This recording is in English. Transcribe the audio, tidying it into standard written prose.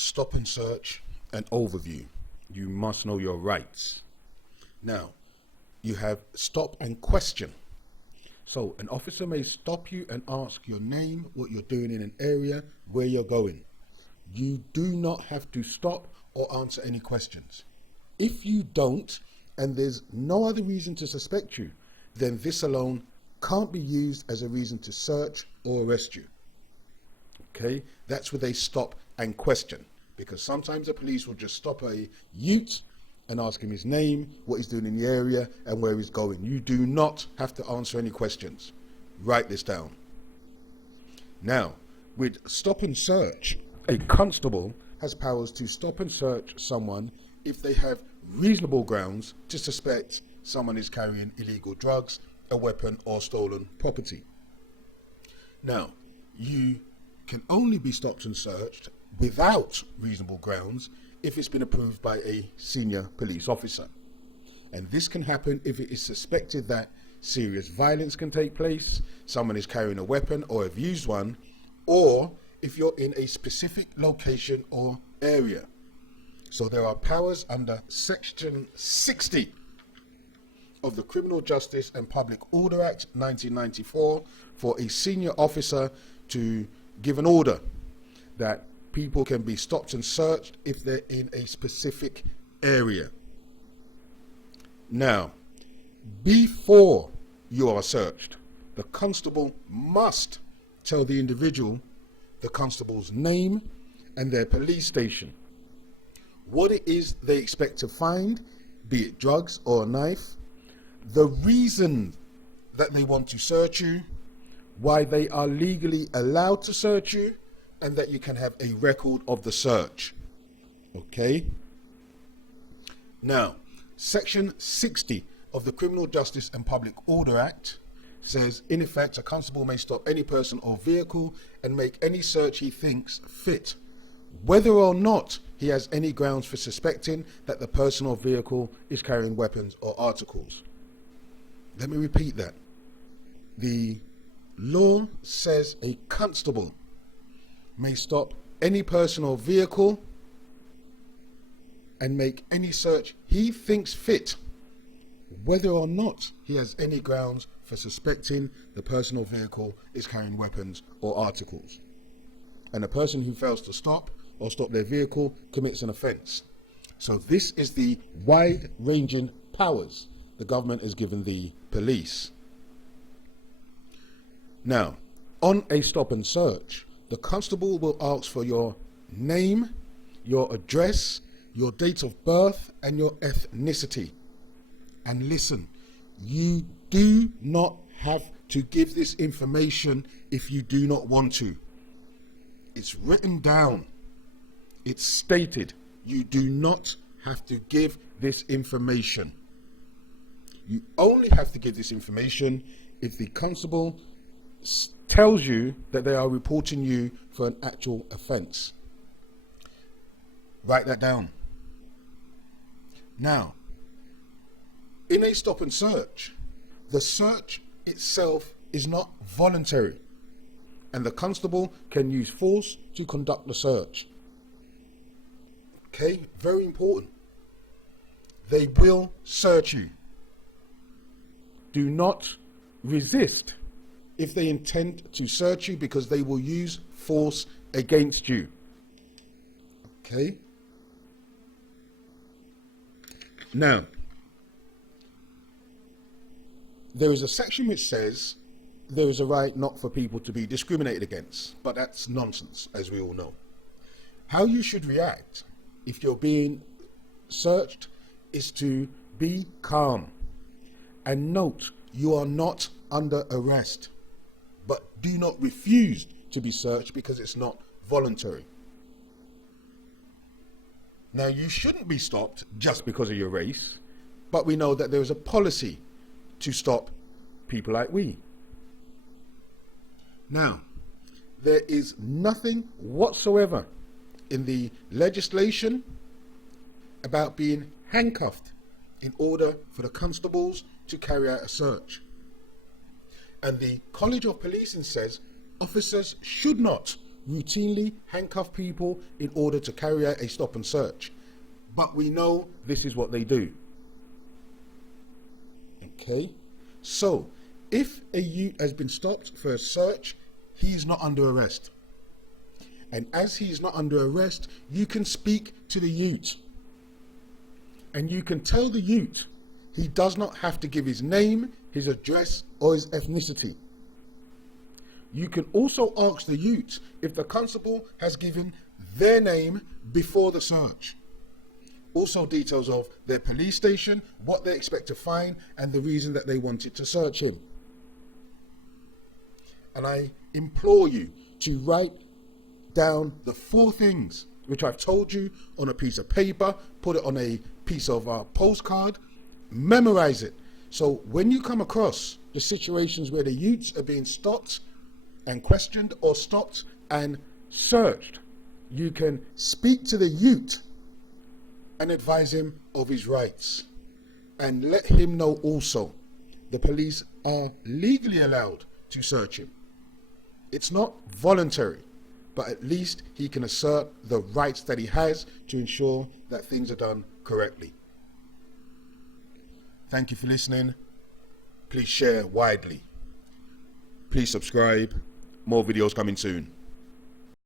stop and search and overview. You must know your rights. Now, you have stop and question. So an officer may stop you and ask your name, what you're doing in an area, where you're going. You do not have to stop or answer any questions. If you don't, and there's no other reason to suspect you, then this alone can't be used as a reason to search or arrest you. Okay, that's where they stop and question, because sometimes the police will just stop a youth and ask him his name, what he's doing in the area, and where he's going. You do not have to answer any questions. Write this down. Now, with stop and search, a constable has powers to stop and search someone if they have reasonable grounds to suspect someone is carrying illegal drugs, a weapon, or stolen property. Now, you can only be stopped and searched without reasonable grounds if it's been approved by a senior police officer. And this can happen if it is suspected that serious violence can take place, someone is carrying a weapon or have used one, or if you're in a specific location or area. So there are powers under Section 60 of the Criminal Justice and Public Order Act 1994 for a senior officer to give an order that people can be stopped and searched if they're in a specific area. Now, before you are searched, the constable must tell the individual the constable's name and their police station, what it is they expect to find, be it drugs or a knife, the reason that they want to search you, why they are legally allowed to search you, and that you can have a record of the search. Okay? Now, Section 60 of the Criminal Justice and Public Order Act says, in effect, a constable may stop any person or vehicle and make any search he thinks fit, whether or not he has any grounds for suspecting that the person or vehicle is carrying weapons or articles. Let me repeat that. The law says a constable may stop any person or vehicle and make any search he thinks fit, whether or not he has any grounds for suspecting the person or vehicle is carrying weapons or articles. And a person who fails to stop or stop their vehicle commits an offence. So this is the wide-ranging powers the government has given the police. Now, on a stop and search, the constable will ask for your name, your address, your date of birth, and your ethnicity. And listen, you do not have to give this information if you do not want to. It's written down. It's stated. You do not have to give this information. You only have to give this information if the constable tells you that they are reporting you for an actual offence. Write that down. Now, in a stop and search, the search itself is not voluntary, and the constable can use force to conduct the search. Okay, very important. They will search you. Do not resist if they intend to search you, because they will use force against you. Okay? Now, there is a section which says there is a right not for people to be discriminated against, but that's nonsense, as we all know. How you should react if you're being searched is to be calm and note you are not under arrest, but do not refuse to be searched because it's not voluntary. Now, you shouldn't be stopped just because of your race, but we know that there is a policy to stop people like we. Now, there is nothing whatsoever in the legislation about being handcuffed in order for the constables to carry out a search. And the College of Policing says officers should not routinely handcuff people in order to carry out a stop and search. But we know this is what they do. Okay? So, if a youth has been stopped for a search, he is not under arrest. And as he is not under arrest, you can speak to the youth. And you can tell the youth he does not have to give his name, his address, or his ethnicity. You can also ask the youth if the constable has given their name before the search. Also details of their police station, what they expect to find, and the reason that they wanted to search him. And I implore you to write down the 4 things which I've told you on a piece of paper, put it on a piece of postcard, memorize it. So when you come across the situations where the youths are being stopped and questioned, or stopped and searched, you can speak to the youth and advise him of his rights, and let him know also the police are legally allowed to search him. It's not voluntary, but at least he can assert the rights that he has to ensure that things are done correctly. Thank you for listening. Please share widely. Please subscribe. More videos coming soon.